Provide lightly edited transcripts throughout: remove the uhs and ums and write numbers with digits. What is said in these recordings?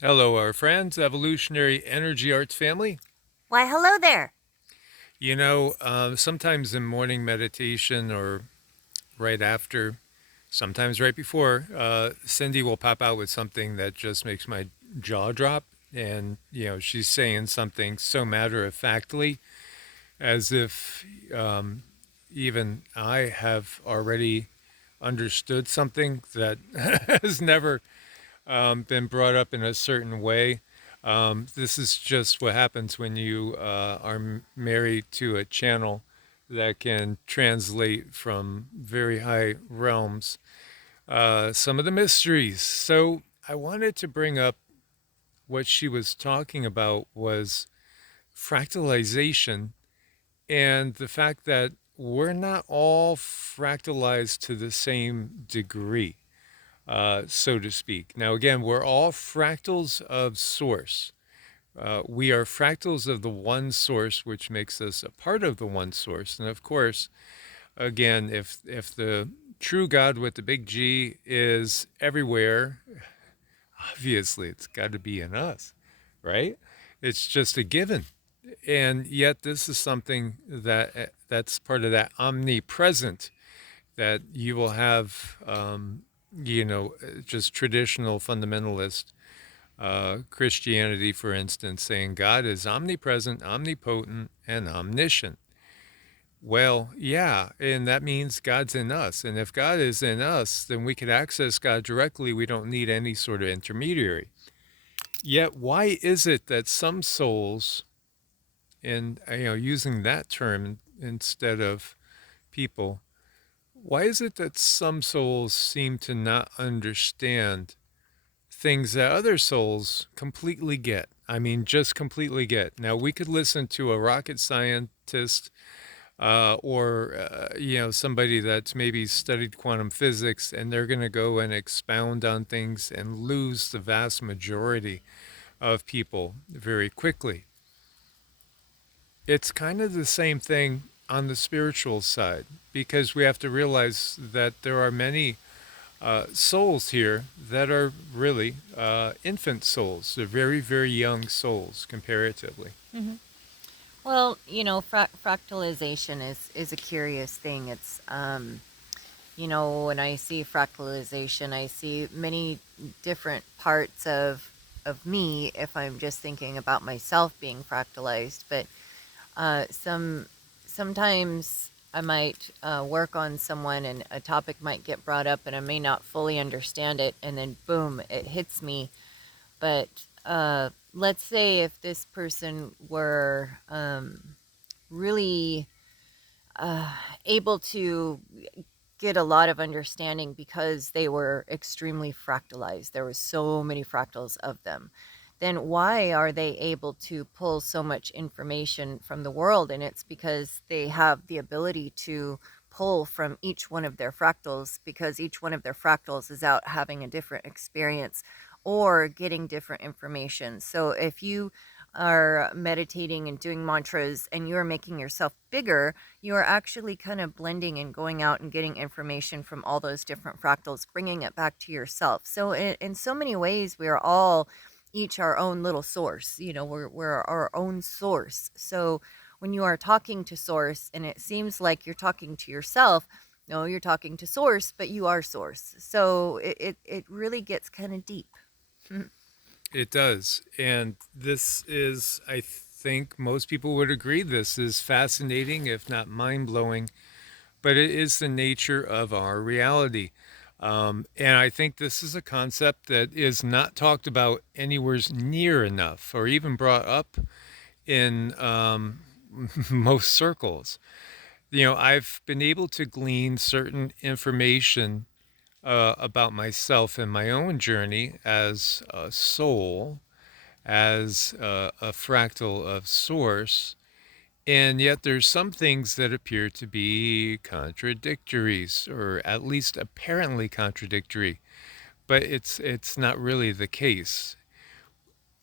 Hello, our friends, Evolutionary Energy Arts family. Why, hello there. Sometimes in morning meditation or right after, sometimes right before, Cindy will pop out with something that just makes my jaw drop. And, she's saying something so matter of factly as if even I have already understood something that has never been brought up in a certain way. This is just what happens when you are married to a channel that can translate from very high realms some of the mysteries. So I wanted to bring up what she was talking about was fractalization and the fact that we're not all fractalized to the same degree, so to speak. Now, again, we're all fractals of source. We are fractals of the one source, which makes us a part of the one source. And of course, again, if the true God with the big G is everywhere, obviously it's got to be in us, right? It's just a given. And yet, this is something that's part of that omnipresent that you will have, just traditional fundamentalist Christianity, for instance, saying God is omnipresent, omnipotent, and omniscient. Well, yeah, and that means God's in us. And if God is in us, then we can access God directly. We don't need any sort of intermediary. Yet, why is it that some souls, and using that term instead of people, why is it that some souls seem to not understand things that other souls completely get? I mean, just completely get. Now, we could listen to a rocket scientist or somebody that's maybe studied quantum physics, and they're going to go and expound on things and lose the vast majority of people very quickly. It's kind of the same thing on the spiritual side because we have to realize that there are many souls here that are really infant souls. They're very, very young souls comparatively. hmm Well, fractalization is a curious thing. When I see fractalization, I see many different parts of me if I'm just thinking about myself being fractalized. But sometimes I might work on someone and a topic might get brought up and I may not fully understand it, and then boom, it hits me. But let's say if this person were really uh, able to get a lot of understanding because they were extremely fractalized, there was so many fractals of them, then why are they able to pull so much information from the world? And it's because they have the ability to pull from each one of their fractals, because each one of their fractals is out having a different experience or getting different information. So if you are meditating and doing mantras and you're making yourself bigger, you are actually kind of blending and going out and getting information from all those different fractals, bringing it back to yourself. So in so many ways, we are all each our own little source. We're our own source. So when you are talking to source and it seems like you're talking to yourself, no, you're talking to source, but you are source. So it really gets kind of deep. It does. And this is, I think most people would agree, this is fascinating, if not mind blowing, but it is the nature of our reality. And I think this is a concept that is not talked about anywhere near enough or even brought up in most circles. I've been able to glean certain information about myself and my own journey as a soul, as a fractal of source. And yet there's some things that appear to be contradictories, or at least apparently contradictory, but it's not really the case.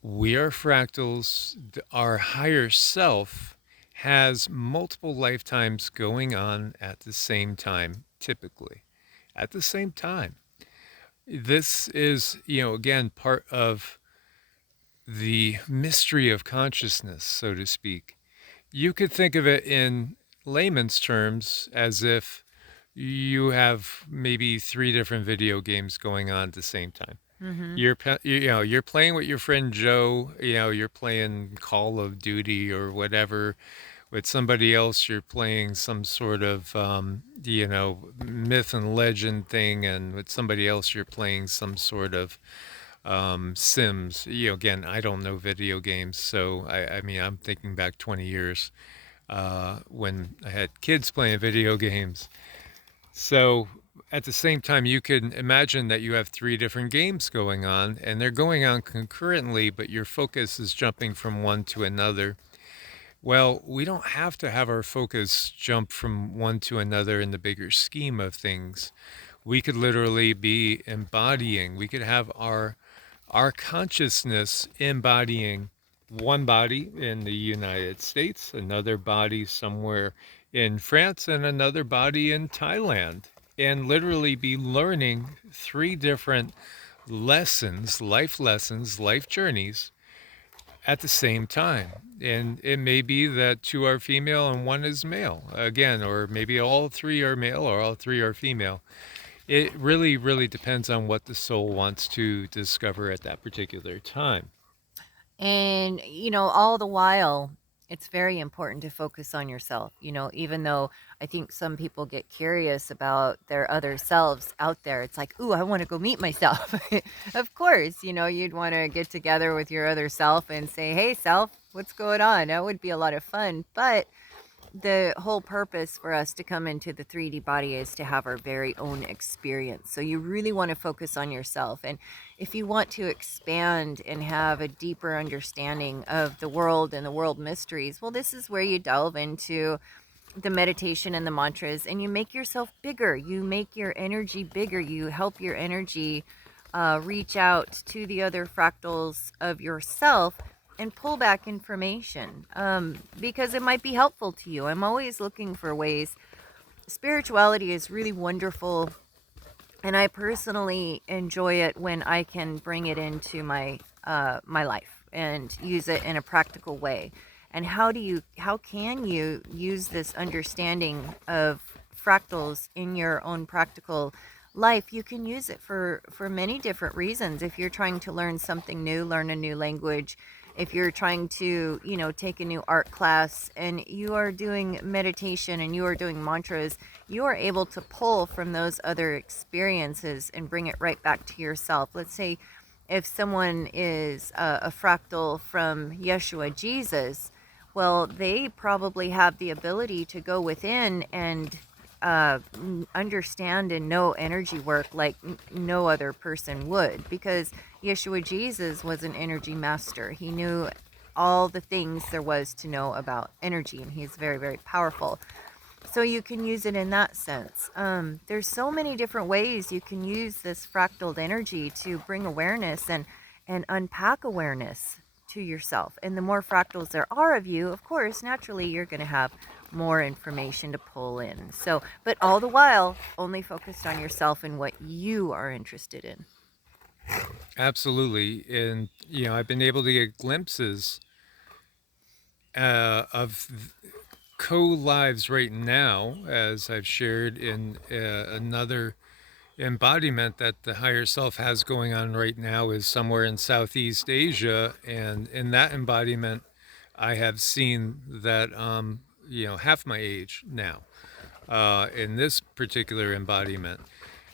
We are fractals. Our higher self has multiple lifetimes going on at the same time, typically. At the same time. This is, again, part of the mystery of consciousness, so to speak. You could think of it in layman's terms as if you have maybe 3 different video games going on at the same time. Mm-hmm. You're playing with your friend Joe, you're playing Call of Duty or whatever. With somebody else, you're playing some sort of, myth and legend thing, and with somebody else, you're playing some sort of Sims. Again, I don't know video games, so I mean, I'm thinking back 20 years when I had kids playing video games. So at the same time, you can imagine that you have 3 different games going on, and they're going on concurrently, but your focus is jumping from one to another. Well, we don't have to have our focus jump from one to another in the bigger scheme of things. We could literally be embodying, we could have our consciousness embodying one body in the United States, another body somewhere in France, and another body in Thailand, and literally be learning 3 different lessons, life journeys at the same time. And it may be that 2 are female and 1 is male, again, or maybe all 3 are male or all 3 are female. It really, really depends on what the soul wants to discover at that particular time. And, all the while, it's very important to focus on yourself, even though I think some people get curious about their other selves out there. It's like, ooh, I want to go meet myself. Of course, you'd want to get together with your other self and say, hey, self, what's going on? That would be a lot of fun. But the whole purpose for us to come into the 3D body is to have our very own experience. So you really want to focus on yourself. And if you want to expand and have a deeper understanding of the world and the world mysteries, well, this is where you delve into the meditation and the mantras, and you make yourself bigger. You make your energy bigger. You help your energy reach out to the other fractals of yourself and pull back information, because it might be helpful to you. I'm always looking for ways. Spirituality is really wonderful, and I personally enjoy it when I can bring it into my life and use it in a practical way. And how can you use this understanding of fractals in your own practical life? You can use it for many different reasons. If you're trying to learn something new, learn a new language, if you're trying to, take a new art class, and you are doing meditation and you are doing mantras, you are able to pull from those other experiences and bring it right back to yourself. Let's say if someone is a fractal from Yeshua, Jesus, well, they probably have the ability to go within and understand and know energy work like no other person would, because Yeshua Jesus was an energy master. He knew all the things there was to know about energy, and he's very, very powerful. So you can use it in that sense. There's so many different ways you can use this fractaled energy to bring awareness and unpack awareness to yourself. And the more fractals there are of you, of course, naturally, you're going to have more information to pull in. So, but all the while, only focused on yourself and what you are interested in. Absolutely. And, I've been able to get glimpses of co-lives right now, as I've shared in another embodiment that the higher self has going on right now is somewhere in Southeast Asia. And in that embodiment, I have seen that, half my age now. In this particular embodiment,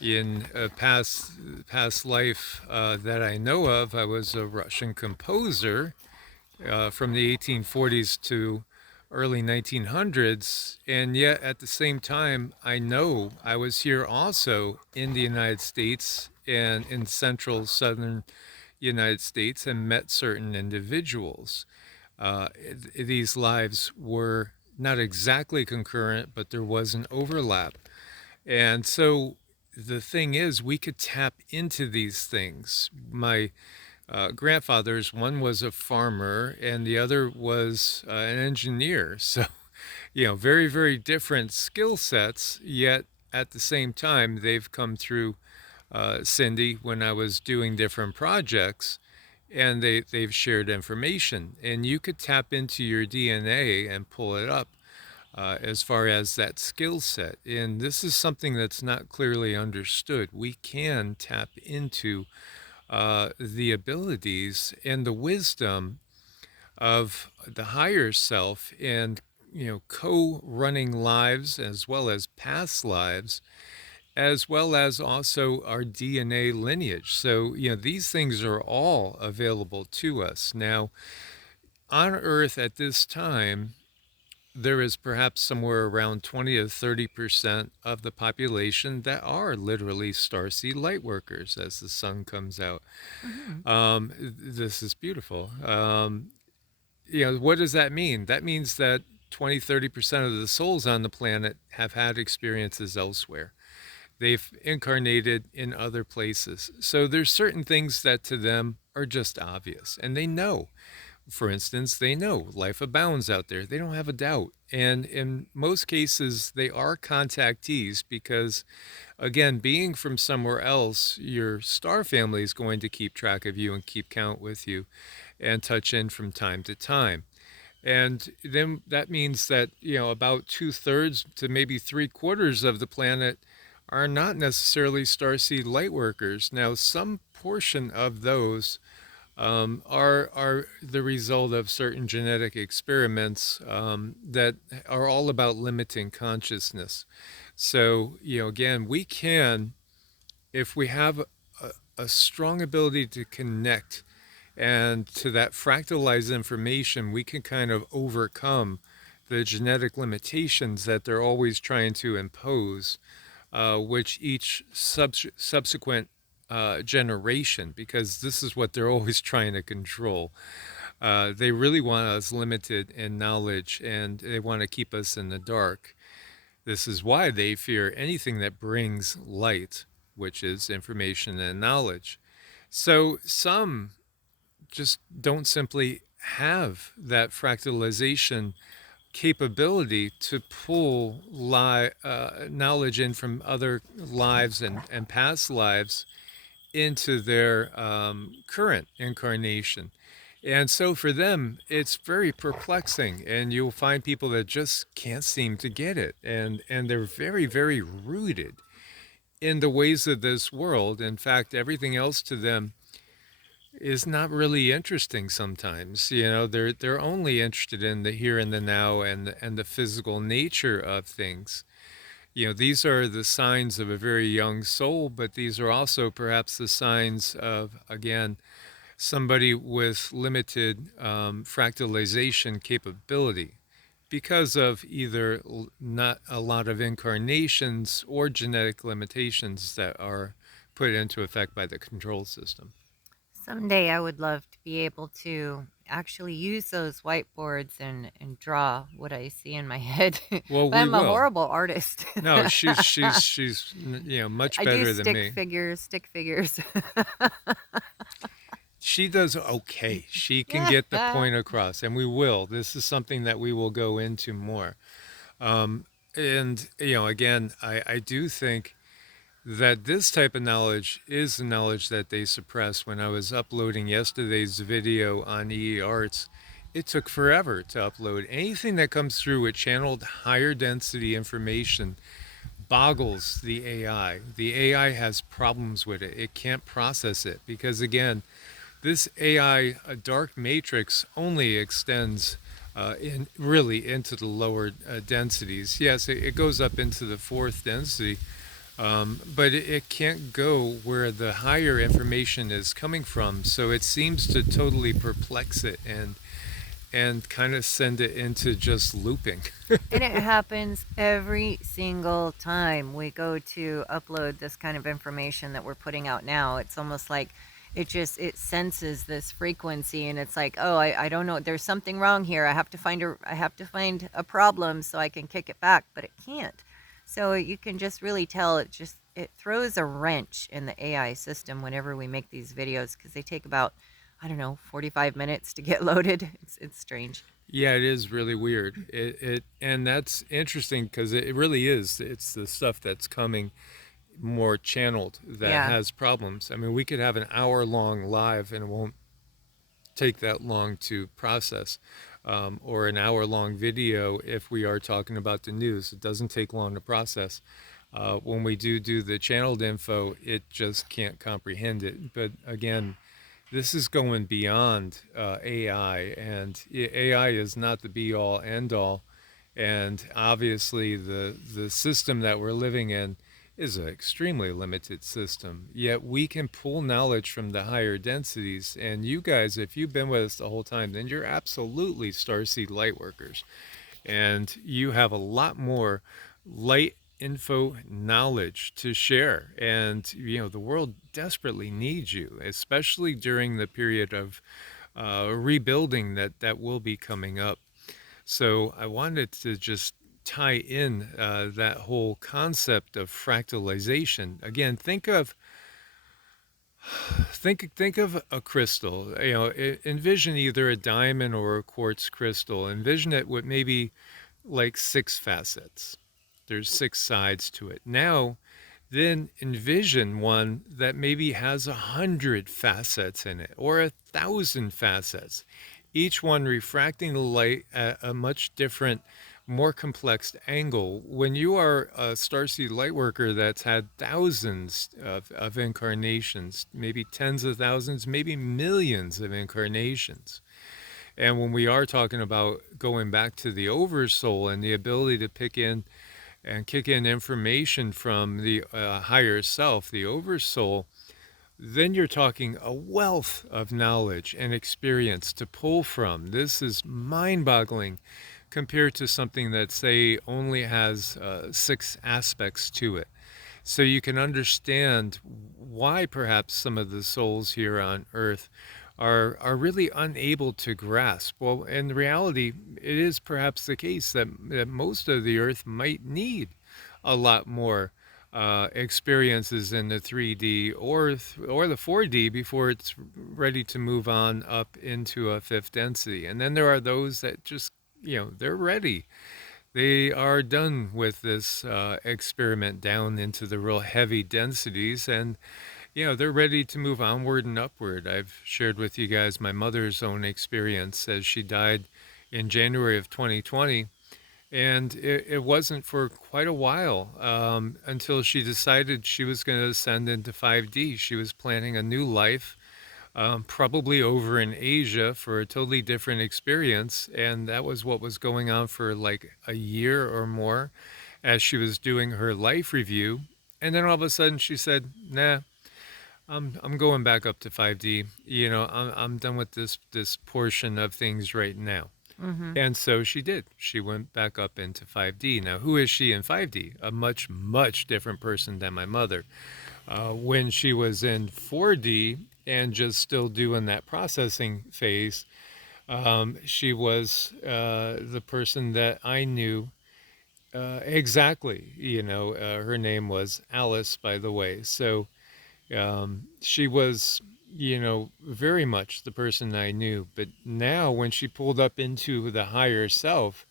in a past life that I know of, I was a Russian composer from the 1840s to early 1900s, and yet at the same time, I know I was here also in the United States and in central southern United States and met certain individuals. These lives were not exactly concurrent, but there was an overlap. And so the thing is, we could tap into these things. My grandfathers, one was a farmer and the other was an engineer. So, very, very different skill sets, yet at the same time, they've come through Cindy when I was doing different projects. and they've shared information, and you could tap into your DNA and pull it up as far as that skill set. And this is something that's not clearly understood. We can tap into the abilities and the wisdom of the higher self, and co-running lives as well as past lives, as well as also our DNA lineage. So these things are all available to us now on Earth at this time. There is perhaps somewhere around 20 to 30% of the population that are literally starseed light workers as the sun comes out. Hmm. This is beautiful. What does that mean? That means that 20-30% of the souls on the planet have had experiences elsewhere. They've incarnated in other places. So there's certain things that to them are just obvious, and they know. For instance, they know life abounds out there. They don't have a doubt. And in most cases, they are contactees because, again, being from somewhere else, your star family is going to keep track of you and keep count with you and touch in from time to time. And then that means that, about 2/3 to maybe 3/4 of the planet are not necessarily starseed light workers. Now, some portion of those are the result of certain genetic experiments that are all about limiting consciousness. So, again, we can, if we have a strong ability to connect and to that fractalized information, we can kind of overcome the genetic limitations that they're always trying to impose, which each subsequent generation, because this is what they're always trying to control. They really want us limited in knowledge, and they want to keep us in the dark. This is why they fear anything that brings light, which is information and knowledge. So some just don't simply have that fractalization capability to pull knowledge in from other lives and past lives into their current incarnation. And so for them, it's very perplexing, and you'll find people that just can't seem to get it. And they're very, very rooted in the ways of this world. In fact, everything else to them is not really interesting sometimes. They're only interested in the here and the now and the physical nature of things. These are the signs of a very young soul, but these are also perhaps the signs of, again, somebody with limited fractalization capability because of either not a lot of incarnations or genetic limitations that are put into effect by the control system. Someday I would love to be able to actually use those whiteboards and draw what I see in my head. But Well, we I'm a will. horrible artist. No, she's much I do better than me. stick figures. She does okay. She can get the point across, and we will. This is something that we will go into more. Um, and, again, I do think that this type of knowledge is the knowledge that they suppress. When I was uploading yesterday's video on EEARTS, it took forever to upload. Anything that comes through with channeled higher density information boggles the AI. The AI has problems with it. It can't process it because, again, this AI dark matrix only extends really into the lower densities. Yes, it goes up into the fourth density, but it can't go where the higher information is coming from. So it seems to totally perplex it and kind of send it into just looping. And it happens every single time we go to upload this kind of information that we're putting out now. It's almost like it senses this frequency, and it's like, oh, I don't know, there's something wrong here. I have to find a problem so I can kick it back, but it can't. So you can just really tell it throws a wrench in the AI system whenever we make these videos, because they take about, I don't know, 45 minutes to get loaded. It's strange. Yeah, it is really weird. And that's interesting because it really is. It's the stuff that's coming more channeled that Yeah. has problems. I mean, we could have an hour long live and it won't take that long to process. Or an hour-long video if we are talking about the news. It doesn't take long to process. When we do the channeled info, it just can't comprehend it. But again, this is going beyond AI, and AI is not the be-all, end-all. And obviously, the system that we're living in is an extremely limited system. Yet we can pull knowledge from the higher densities. And you guys, if you've been with us the whole time, then you're absolutely starseed light workers. And you have a lot more light info knowledge to share. And, the world desperately needs you, especially during the period of rebuilding that will be coming up. So I wanted to just tie in that whole concept of fractalization. Again, think of a crystal. Envision either a diamond or a quartz crystal. Envision it with maybe like 6 facets. There's 6 sides to it. Now, then envision one that maybe has 100 facets in it, or 1,000 facets, each one refracting the light at a much different, more complex angle. When you are a starseed light worker that's had thousands of incarnations, maybe tens of thousands, maybe millions of incarnations, and when we are talking about going back to the oversoul and the ability to pick in and kick in information from the higher self, the oversoul, then you're talking a wealth of knowledge and experience to pull from. This is mind-boggling compared to something that, say, only has 6 aspects to it. So you can understand why perhaps some of the souls here on Earth are really unable to grasp. Well, in reality, it is perhaps the case that most of the Earth might need a lot more experiences in the 3D or the 4D before it's ready to move on up into a fifth density. And then there are those that just, they're ready. They are done with this experiment down into the real heavy densities, and they're ready to move onward and upward. I've shared with you guys my mother's own experience as she died in January of 2020. And it wasn't for quite a while until she decided she was going to ascend into 5D. She was planning a new life, probably over in Asia for a totally different experience. And that was what was going on for like a year or more as she was doing her life review. And then all of a sudden she said, nah, I'm going back up to 5D. I'm done with this portion of things right now. Mm-hmm. And so she did. She went back up into 5D. Now, who is she in 5D? A much, much different person than my mother. When she was in 4D and just still doing that processing phase, she was the person that I knew exactly. Her name was Alice, by the way. So she was, very much the person I knew. But now, when she pulled up into the higher self,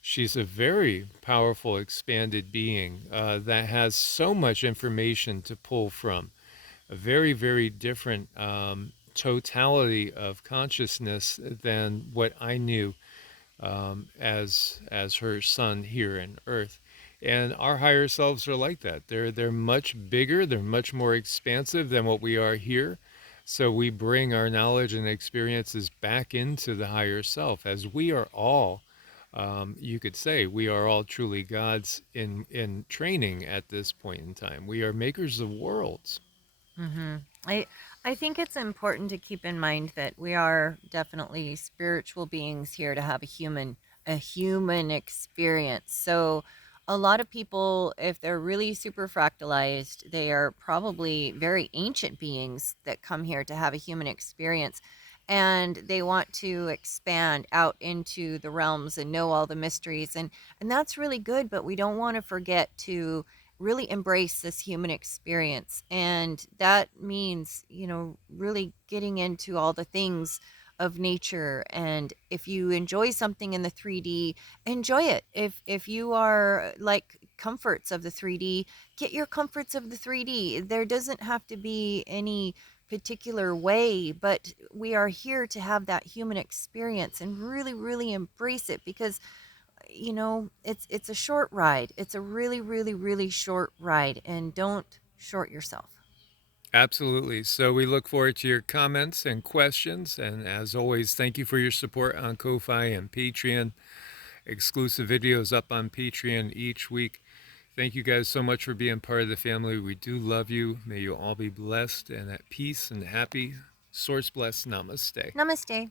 she's a very powerful, expanded being that has so much information to pull from. A very, very different totality of consciousness than what I knew as her son here in Earth. And our higher selves are like that. They're much bigger. They're much more expansive than what we are here. So we bring our knowledge and experiences back into the higher self, as we are all. You could say we are all truly gods in training at this point in time. We are makers of worlds. Mm-hmm. I I think it's important to keep in mind that we are definitely spiritual beings here to have a human experience. So a lot of people, if they're really super fractalized, they are probably very ancient beings that come here to have a human experience. And they want to expand out into the realms and know all the mysteries. And that's really good, but we don't want to forget to really embrace this human experience. And that means, really getting into all the things of nature. And if you enjoy something in the 3D, enjoy it. If you are like comforts of the 3D, get your comforts of the 3D. There doesn't have to be any particular way, but we are here to have that human experience and really, really embrace it, because it's a short ride. It's a really, really, really short ride, and don't short yourself. Absolutely. So we look forward to your comments and questions. And as always, thank you for your support on Ko-Fi and Patreon. Exclusive videos up on Patreon each week. Thank you guys so much for being part of the family. We do love you. May you all be blessed and at peace and happy. Source blessed. Namaste. Namaste.